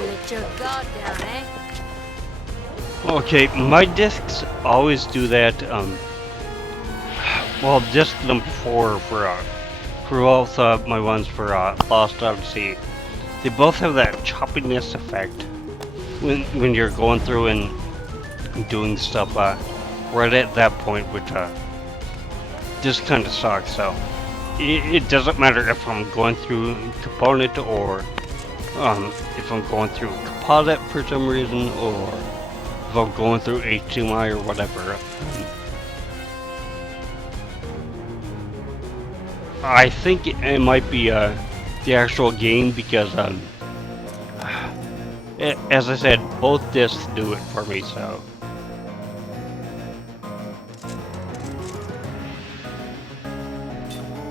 Let your guard down, eh? Okay, my discs always do that. Well, disc number 4 for both my ones for Lost Odyssey, they both have that choppiness effect when you're going through and doing stuff right at that point, which just kind of sucks. So it doesn't matter if I'm going through component or if I'm going through composite for some reason, or if I'm going through HDMI or whatever. I think it might be the actual game because as I said, both discs do it for me. So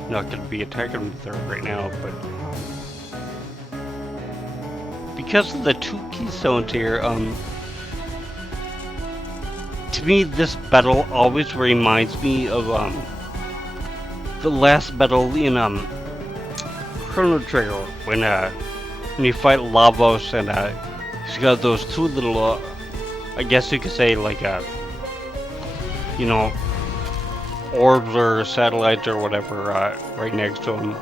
not going to be attacking with her right now, but because of the 2 keystones here, to me this battle always reminds me of the last battle in Chrono Trigger when you fight Lavos and he's got those 2 little I guess you could say like you know, orbs or satellites or whatever right next to him.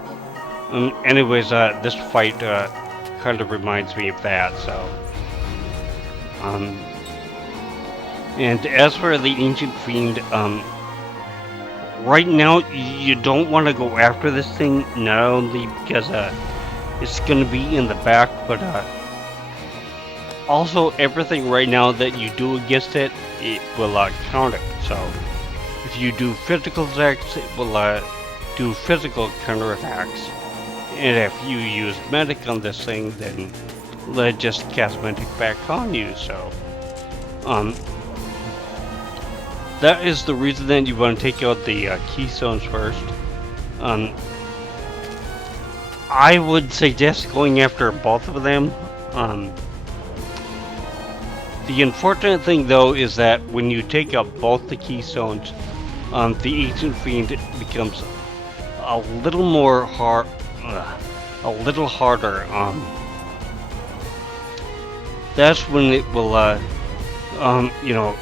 Anyways, this fight kind of reminds me of that. So and as for the Ancient Fiend, right now you don't want to go after this thing, not only because it's going to be in the back, but also everything right now that you do against it, it will counter. So if you do physical attacks, it will do physical counterattacks. And if you use medic on this thing, then let just cast medic back on you. So that is the reason that you want to take out the Keystones first. I would suggest going after both of them. The unfortunate thing though is that when you take out both the Keystones, the Ancient Fiend becomes a little more a little harder. That's when it will, you know,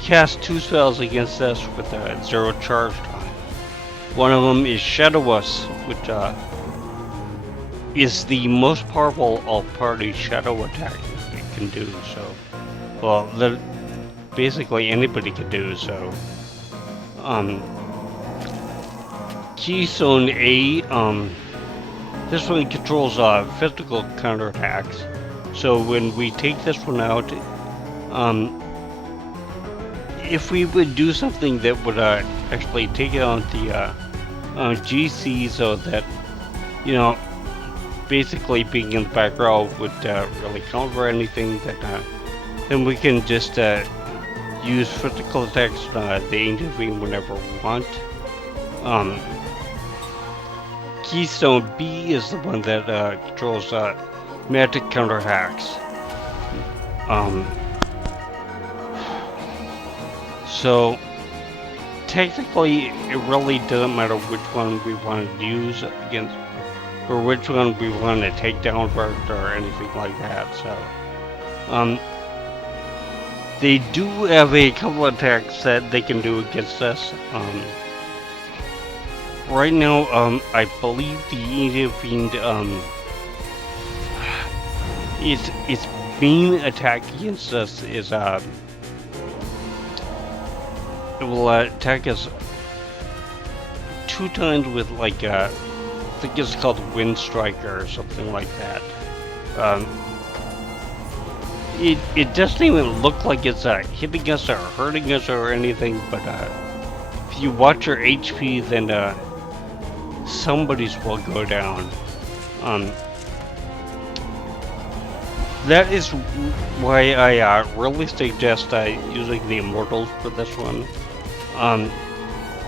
cast 2 spells against us with 0 charge time. One of them is Shadow Us, which is the most powerful all-party shadow attack it can do. So, well, that basically anybody can do. So, Keystone A, this one controls physical counterattacks. So when we take this one out, if we would do something that would actually take out the GC, so that, you know, basically being in the back row would really counter anything, that then we can just use physical attacks the Ancient Fiend whenever we want. Keystone B is the one that controls magic counterattacks. So technically, it really doesn't matter which one we want to use against, or which one we want to take down first, or anything like that. So, they do have a couple of attacks that they can do against us. Right now, I believe the Ancient Fiend, its main attack against us is it will attack us 2 times with like I think it's called Wind Striker or something like that. It doesn't even look like it's hitting us or hurting us or anything, but if you watch your HP, then somebody's will go down. That is why I really suggest using the Immortals for this one.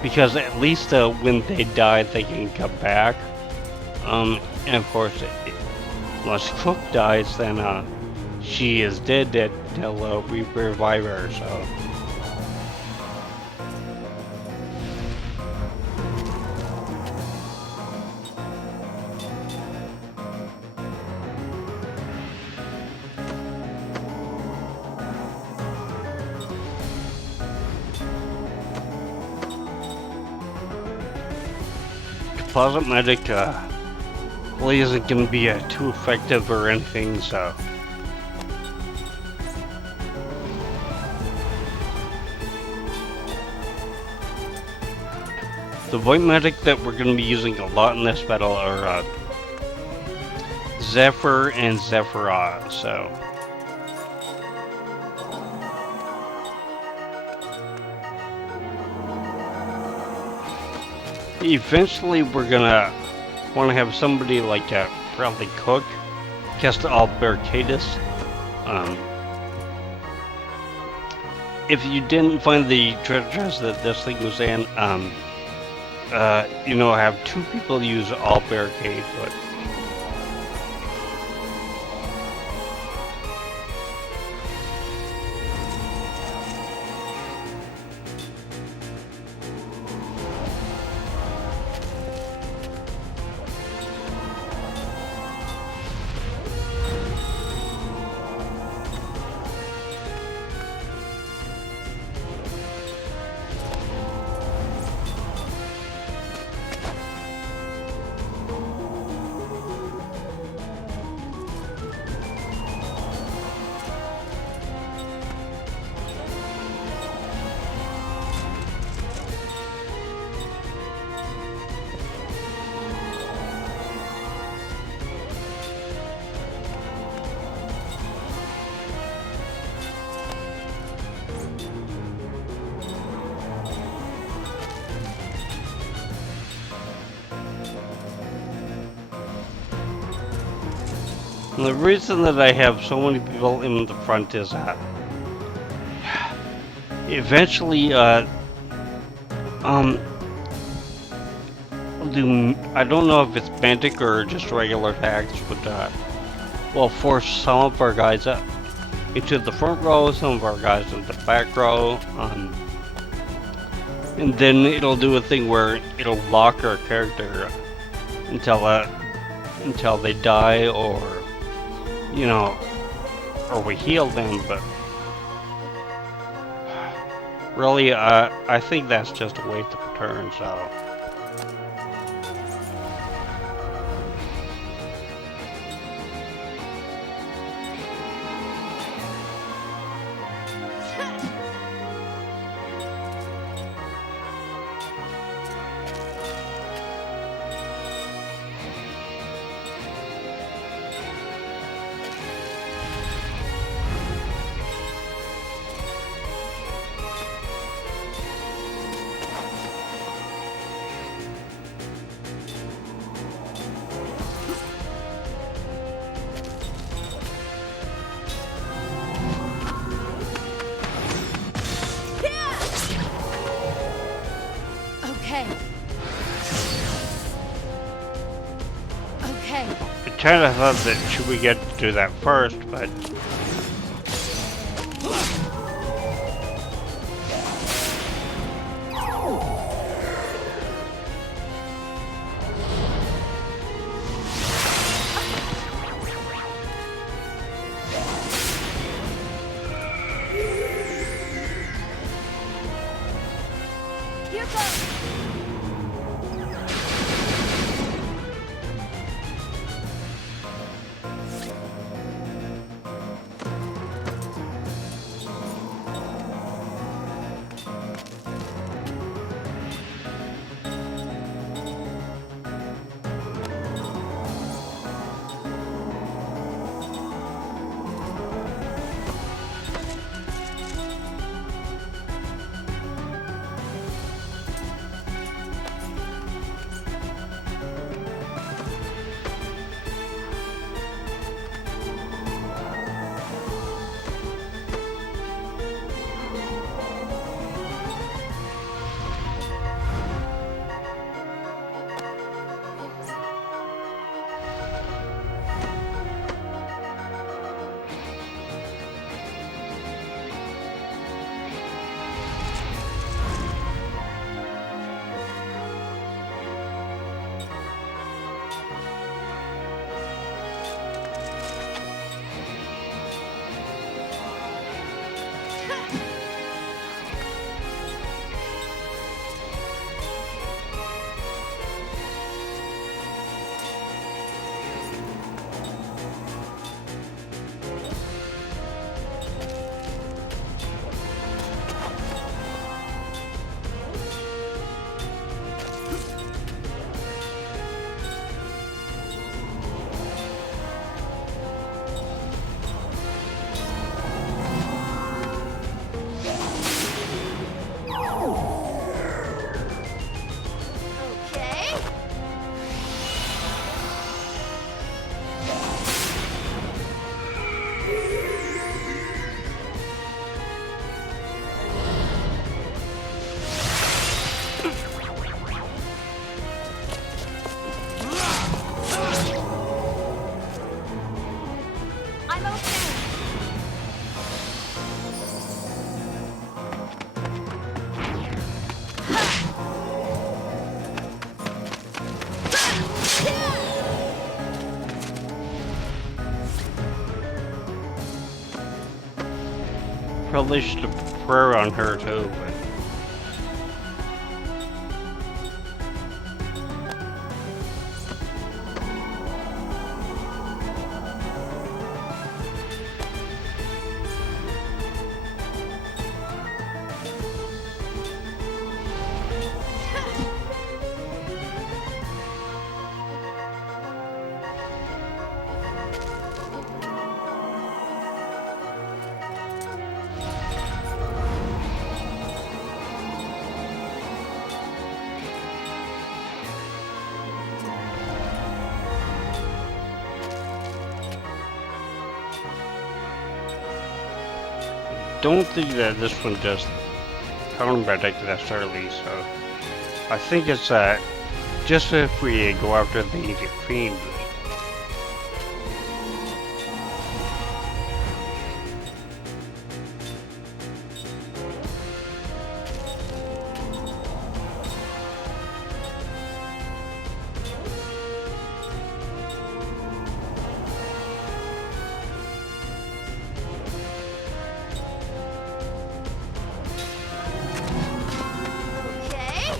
Because at least when they die, they can come back. And of course, once Cook dies, then she is dead till we revive her. So. Closet Magic really isn't going to be too effective or anything, so. The Void Magic that we're going to be using a lot in this battle are Zephyr and Zephyra, so. Eventually we're gonna want to have somebody like probably Cook cast all Barricadus. If you didn't find the treasure chest that this thing was in, you know, have two people use all Barricade, but the reason that I have so many people in the front is eventually, I don't know if it's magic or just regular attacks, but we'll force some of our guys into the front row, some of our guys into the back row, and then it'll do a thing where it'll lock our character until they die, or you know, or we heal them. But really, I think that's just a waste of a turn, so. I kind of thought that should we get to do that first, but probably should have put prayer on her too, but don't think that this one does counter-medic necessarily, so I think it's just if we go after the Fiend. Okay.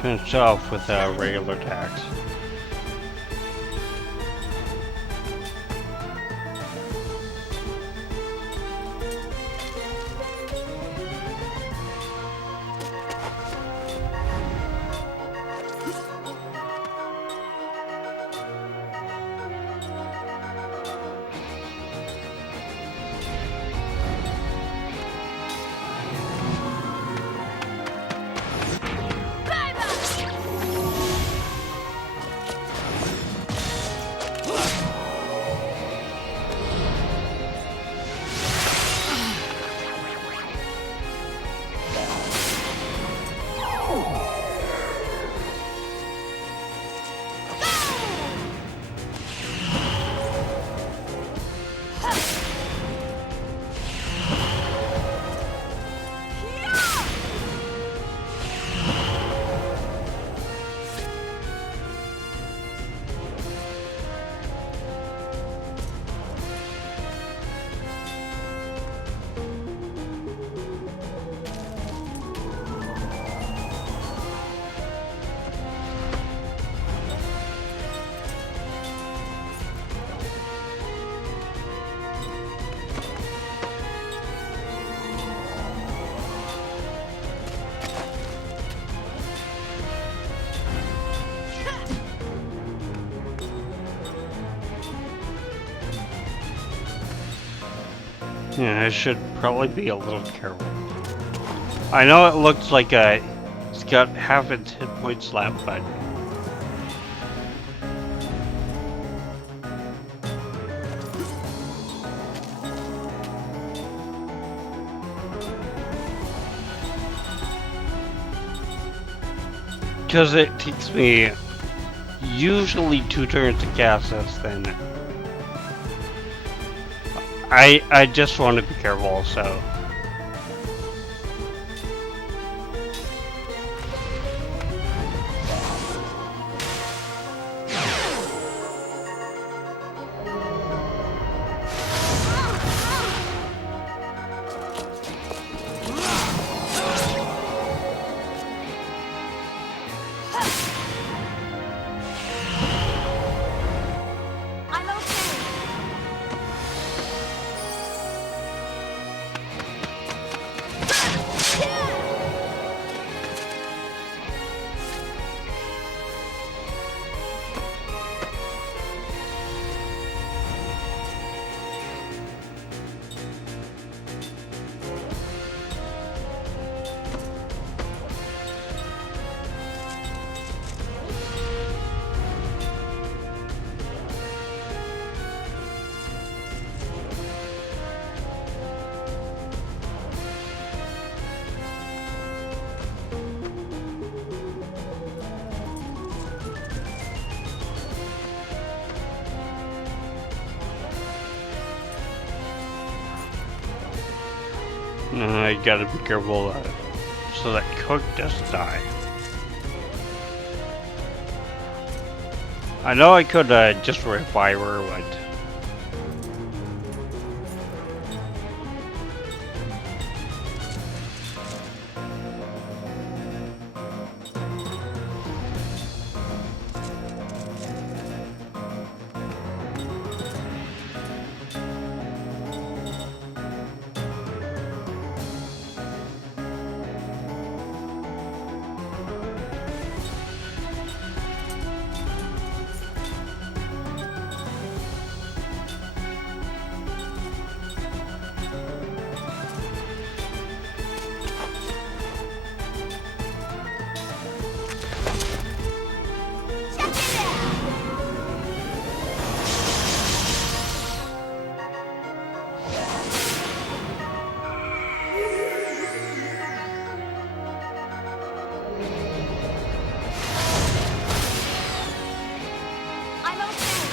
Finish off with regular attacks. Yeah, I should probably be a little careful. I know it looks like it's got half its hit points left, but because it takes me usually 2 turns to cast this, then I just want to be careful, so. I gotta be careful so that Cook doesn't die. I know I could just revive her, but I'm okay.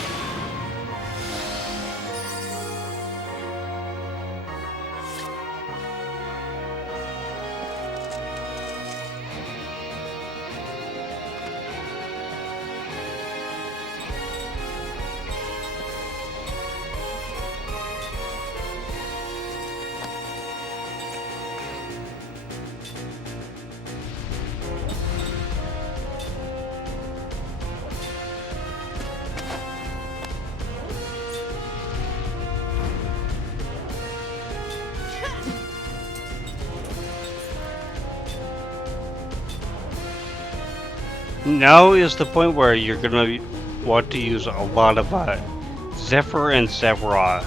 now is the point where you're gonna want to use a lot of Zephyr and Sephiroth.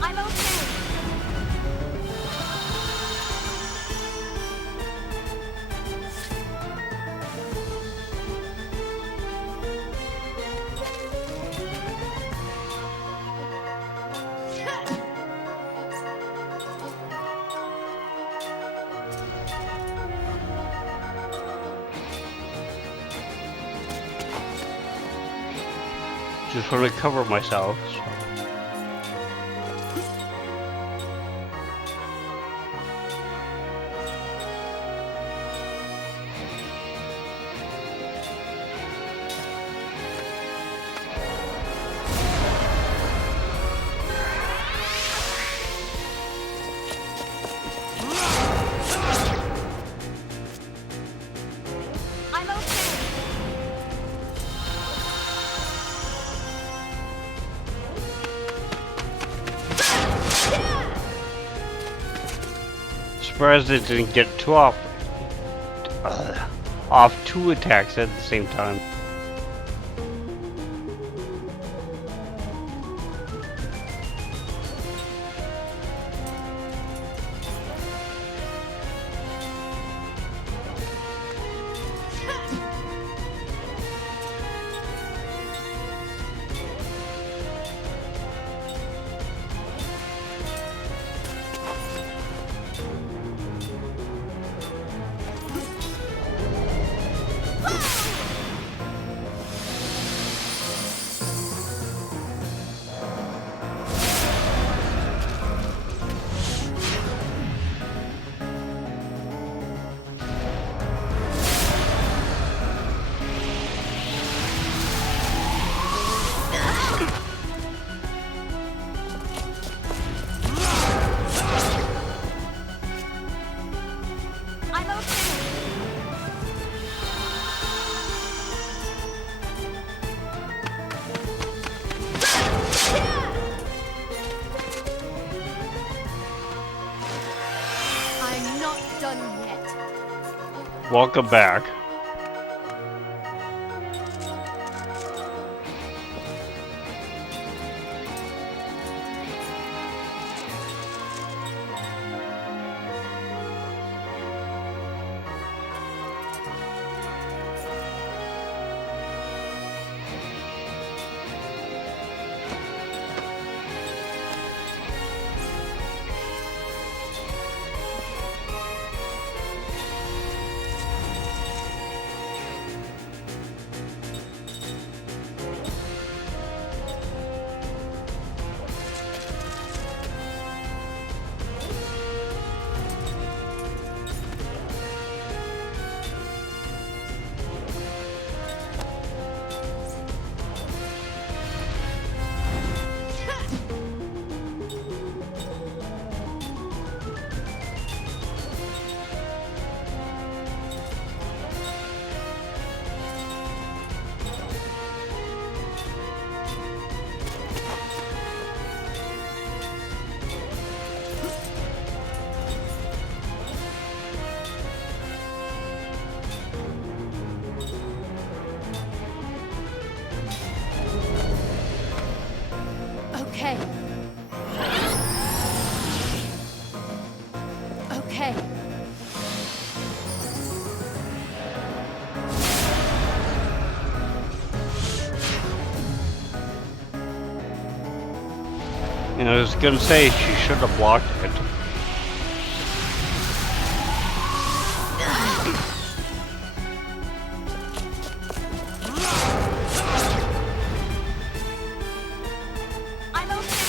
I'm okay. Just want to cover myself. So. I'm okay. Surprised it didn't get too off two attacks at the same time. Welcome back. Okay. Okay. And I was gonna say she should have blocked it. I'm okay.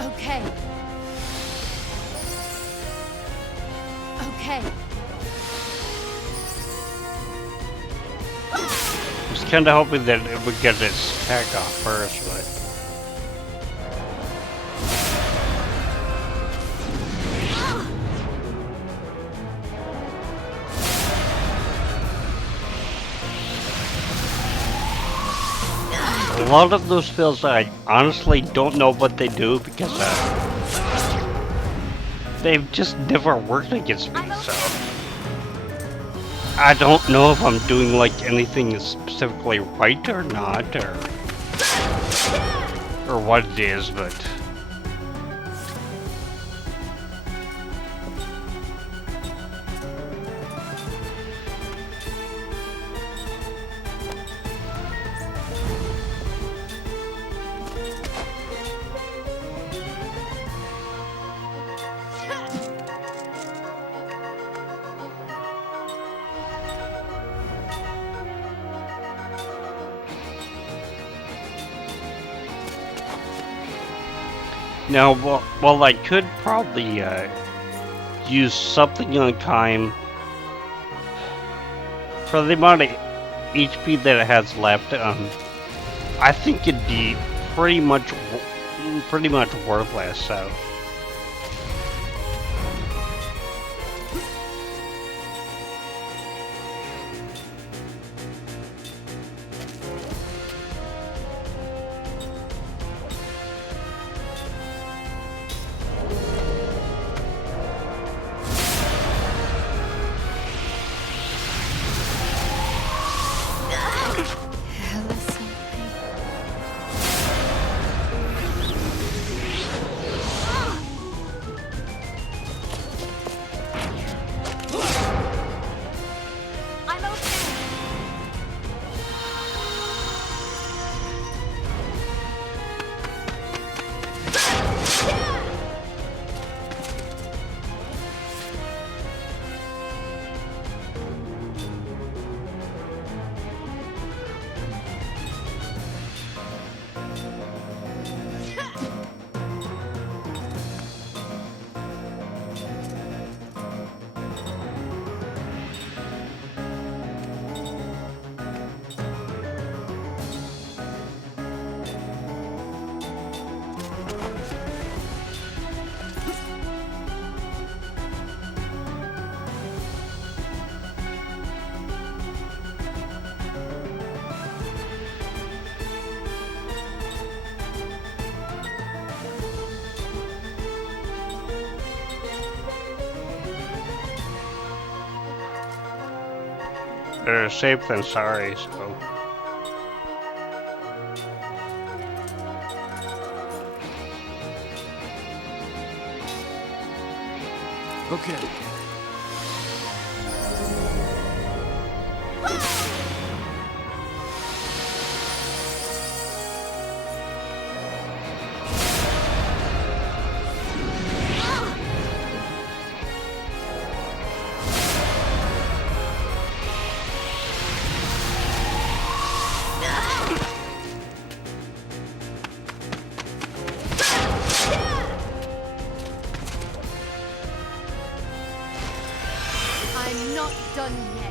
Okay. Okay. I was kinda hoping that it would get its attack off first, but... A lot of those spells I honestly don't know what they do because they've just never worked against me, so I don't know if I'm doing like anything specifically right or not, or what it is, but now, well, I could probably use something on Kime for the amount of HP that it has left. I think it'd be pretty much worthless. So. Better safe than sorry, so. Okay. I'm not done yet.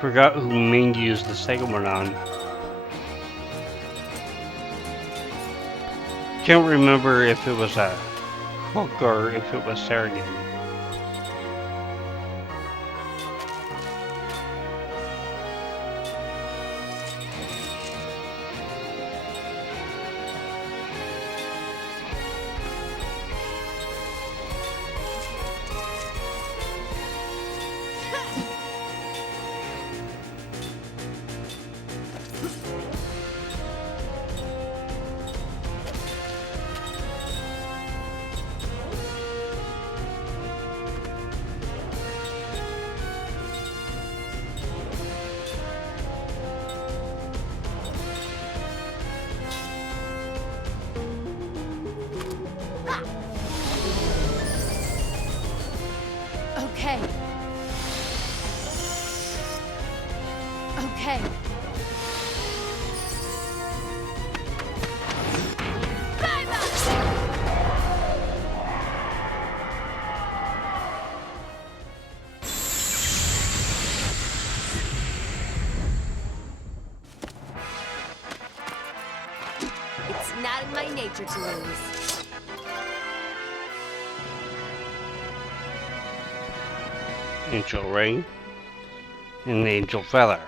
Forgot who Ming used the second one on. Can't remember if it was a hook or if it was Sargon. Okay. Okay. It's not in my nature to lose. Angel Ring and Angel Feather.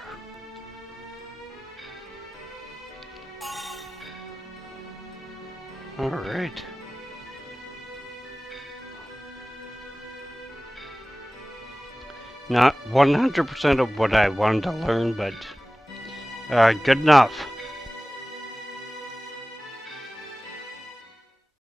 Alright. Not 100% of what I wanted to learn, but good enough.